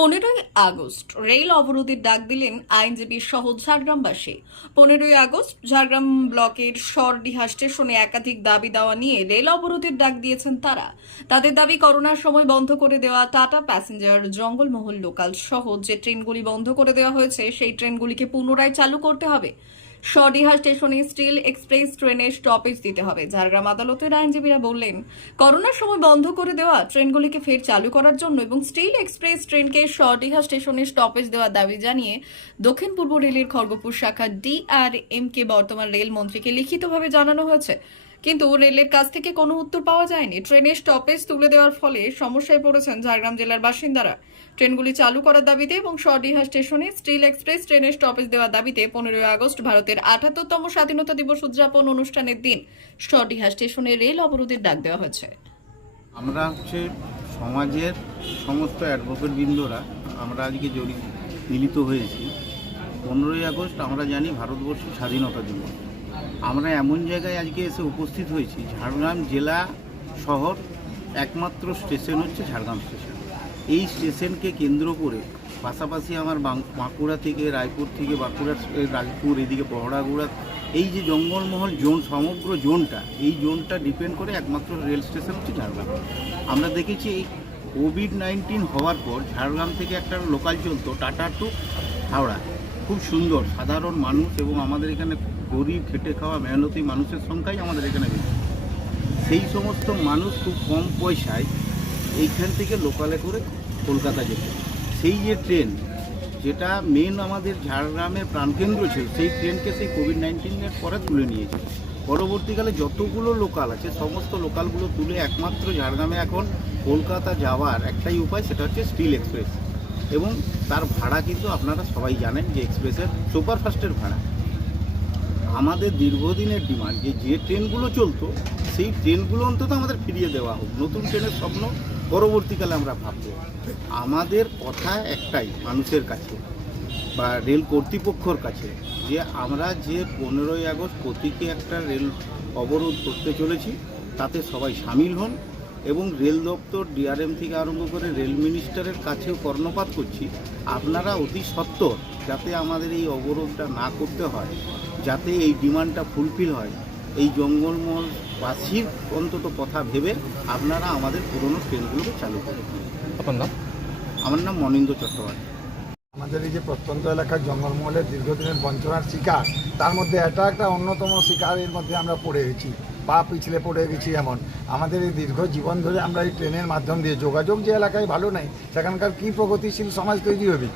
পনেরোই August rail অবরোধের ডাক দিলেন আইনজীবীর সহ ঝাড়গ্রামবাসী। পনেরোই আগস্ট ঝাড়গ্রাম ব্লকের সরডিহা স্টেশনে একাধিক দাবি দেওয়া নিয়ে রেল অবরোধের ডাক দিয়েছেন তারা। তাদের দাবি, করোনার সময় বন্ধ করে দেওয়া টাটা প্যাসেঞ্জার, জঙ্গলমহল লোকাল সহ যে ট্রেনগুলি বন্ধ করে দেওয়া হয়েছে, সেই ট্রেনগুলিকে পুনরায় চালু করতে হবে। সডিহা স্টেশনে স্টিল এক্সপ্রেস ট্রেনের স্টপেজ দিতে হবে। ঝাড়গ্রাম আদালতের আইনজীবীরা বললেন, করোনার সময় বন্ধ করে দেওয়া ট্রেনগুলিকে ফের চালু করার জন্য এবং স্টিল এক্সপ্রেস ট্রেনকে সডিহা স্টেশনে স্টপেজ দেওয়ার দাবি জানিয়ে দক্ষিণ পূর্ব রেলের খড়গপুর শাখা ডিআরএম কে বর্তমান রেল মন্ত্রীকে লিখিতভাবে জানানো হয়েছে। কিন্তু রেলের কাছ থেকে কোনো উত্তর পাওয়া যায়নি। ট্রেনের স্টপেজ তুলে দেওয়ার ফলে সমস্যায় পড়েছেন ঝাড়গ্রাম জেলার বাসিন্দারা। ট্রেনগুলি চালু করার দাবিতে এবং সডিহা স্টেশনে স্টিল এক্সপ্রেস ট্রেনের স্টপেজ দেওয়ার দাবিতে পনেরোই আগস্ট ভারতের আঠাত্তরতম স্বাধীনতা দিবস উদযাপন অনুষ্ঠানের দিন সডিহা স্টেশনে রেল অবরোধের ডাক দেওয়া হয়েছে। আমরা হচ্ছে সমাজের সমস্ত অ্যাডভোকেট বৃন্দরা আমরা আজকে জড়িত মিলিত হয়েছি। পনেরোই আগস্ট আমরা জানি ভারতবর্ষ স্বাধীনতা দিবস। আমরা এমন জায়গায় আজকে এসে উপস্থিত হয়েছি, ঝাড়গ্রাম জেলা শহর একমাত্র স্টেশন হচ্ছে ঝাড়গ্রাম স্টেশন এই স্টেশনকে কেন্দ্র করে পাশাপাশি আমার বাঁকুড়া থেকে রায়পুর থেকে বাঁকুড়া রাজপুর এদিকে বহড়াগুড়া এই যে জঙ্গলমহল জোন, সমগ্র জোনটা, এই জোনটা ডিপেন্ড করে একমাত্র রেল স্টেশন হচ্ছে ঝাড়গ্রাম। আমরা দেখেছি এই কোভিড নাইন্টিন হওয়ার পর ঝাড়গ্রাম থেকে একটা লোকাল চলতো, টাটা টু হাওড়া। খুব সুন্দর, সাধারণ মানুষ এবং আমাদের এখানে গরিব, খেটে খাওয়া, মেহনতি মানুষের সংখ্যাই আমাদের এখানে বেশি। সেই সমস্ত মানুষ খুব কম পয়সায় এইখান থেকে লোকালে করে কলকাতা যেতে। সেই যে ট্রেন, যেটা মেন আমাদের ঝাড়গ্রামের প্রাণকেন্দ্র ছিল, সেই ট্রেনকে সেই কোভিড নাইন্টিনের পরে তুলে নিয়েছে। পরবর্তীকালে যতগুলো লোকাল আছে, সমস্ত লোকালগুলো তুলে একমাত্র ঝাড়গ্রামে এখন কলকাতা যাওয়ার একটাই উপায়, সেটা হচ্ছে স্টিল এক্সপ্রেস। এবং তার ভাড়া কিন্তু আপনারা সবাই জানেন যে এক্সপ্রেসের সুপারফাস্টের ভাড়া। আমাদের দীর্ঘদিনের ডিমান্ড যে যে ট্রেনগুলো চলতো, সেই ট্রেনগুলো অন্তত আমাদের ফিরিয়ে দেওয়া হোক। নতুন ট্রেনের স্বপ্ন পরবর্তীকালে আমরা ভাবব, আমাদের কথা একটাই মানুষের কাছে বা রেল কর্তৃপক্ষর কাছে, যে আমরা যে পনেরোই আগস্ট প্রতীকী একটা রেল অবরোধ করতে চলেছি, তাতে সবাই সামিল হন এবং রেল দপ্তর, ডিআরএম থেকে আরম্ভ করে রেল মিনিস্টারের কাছেও কর্ণপাত করছি। আপনারা অতি সত্বর যাতে আমাদের এই অবরোধটা না করতে হয়, যাতে এই ডিমান্ডটা ফুলফিল হয়, এই জঙ্গলমহলবাসীর অন্তত কথা ভেবে আপনারা আমাদের পুরনো ট্রেনগুলোকে চালু করুন। আপনার নাম? আমার নাম মনীন্দ্র চট্টোপাধ্যায়। আমাদের এই যে প্রত্যন্ত এলাকার জঙ্গলমহলের দীর্ঘদিনের বঞ্চনার শিকার তার মধ্যে এটা একটা অন্যতম শিকারের মধ্যে আমরা পড়ে গেছি। পা পিছলে পড়ে গেছি এমন। আমাদের এই দীর্ঘ জীবন ধরে আমরা এই ট্রেনের মাধ্যম দিয়ে যোগাযোগ যে এলাকায় ভালো নাই সেখানকার কী প্রগতিশীল সমাজ তৈরি হবে?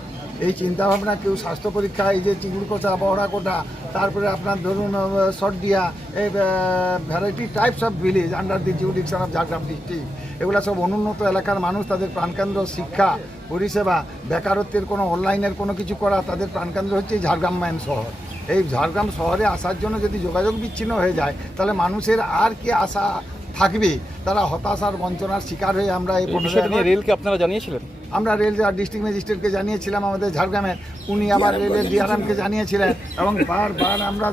এই চিন্তাভাবনা কেউ স্বাস্থ্য পরীক্ষা এই যে চিগুড়কোচা বহড়াকোটা তারপরে আপনার ধরুন সর্দিয়া এই variety types of village under the jurisdiction of Jhargram district এগুলো সব অনুন্নত এলাকার মানুষ তাদের প্রাণকেন্দ্র শিক্ষা পরিষেবা বেকারত্বের কোনো অনলাইনের কোনো কিছু করা তাদের প্রাণকেন্দ্র হচ্ছে ঝাড়গ্রাম ম্যান শহর। এই ঝাড়গ্রাম শহরে আসার জন্য যদি যোগাযোগ বিচ্ছিন্ন হয়ে যায় তাহলে মানুষের আর কি আশা থাকবে? তারা হতাশার বঞ্চনার শিকার হয়ে আমরা এই রেলকে আপনারা জানিয়েছিলেন? আমরা রেল ডিস্ট্রিক্ট ম্যাজিস্ট্রেটকে জানিয়েছিলাম আমাদের ঝাড়গ্রামে উনি আবার রেলের ডিআরএমকে জানিয়েছিলেন এবং বারবার আমরা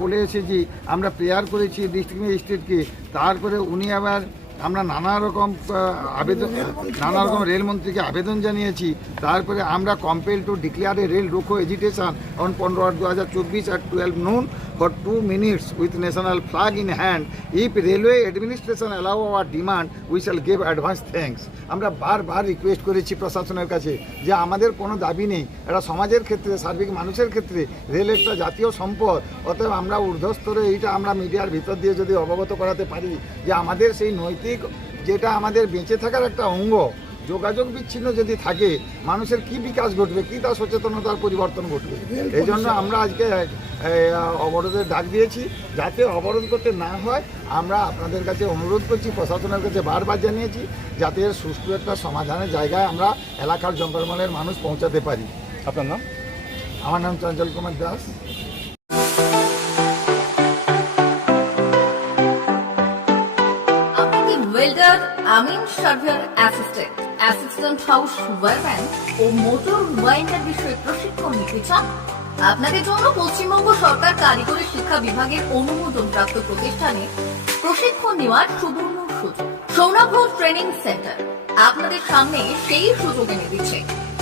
বলে এসেছি আমরা প্রেয়ার করেছি ডিস্ট্রিক্ট ম্যাজিস্ট্রেটকে তারপরে উনি আবার আমরা নানা রকম আবেদন, নানা রকম রেলমন্ত্রীকে আবেদন জানিয়েছি। তারপরে আমরা compel to declare a rail roko agitation on পনেরো আট দু হাজার চব্বিশ আর twelve noon for two minutes with national flag in hand if railway administration allow our demand we shall give advance thanks আমরা বারবার রিকোয়েস্ট করেছি প্রশাসনের কাছে যে আমাদের কোনো দাবি নেই। এটা সমাজের ক্ষেত্রে সার্বিক মানুষের ক্ষেত্রে রেল একটা জাতীয় সম্পদ। অতএব আমরা ঊর্ধ্বস্তরে এইটা আমরা মিডিয়ার ভিতর দিয়ে যদি অবগত করাতে পারি যে আমাদের সেই নৈতিক যেটা আমাদের বেঁচে থাকার একটা অঙ্গ যোগাযোগ বিচ্ছিন্ন যদি থাকে মানুষের কি বিকাশ ঘটবে কি তার সচেতনতার পরিবর্তন ঘটবে? এই জন্য আমরা আজকে অবরোধের ডাক দিয়েছি যাতে অবরোধ করতে না হয় আমরা আপনাদের কাছে অনুরোধ করছি প্রশাসনের কাছে বারবার জানিয়েছি যাতে সুষ্ঠু একটা সমাধানের জায়গায় আমরা এলাকার জঙ্গলমলের মানুষ পৌঁছাতে পারি। আপনার নাম? আমার নাম চঞ্চল কুমার দাস। আপনি কি ওয়েল্ডার আমিন surveyor assistant assistant house wireman ও মোটর ওয়াইন্ডার বিষয়ে প্রশিক্ষণ নিতে চান? আপনাদের জন্য পশ্চিমবঙ্গ সরকার কারিগরি শিক্ষা বিভাগের অনুমোদন প্রাপ্ত প্রতিষ্ঠানে প্রশিক্ষণ নেওয়ার সুবর্ণ সুযোগ। সৌরভ ট্রেনিং সেন্টার আপনাদের সামনে সেই সুযোগ এনে দিচ্ছে।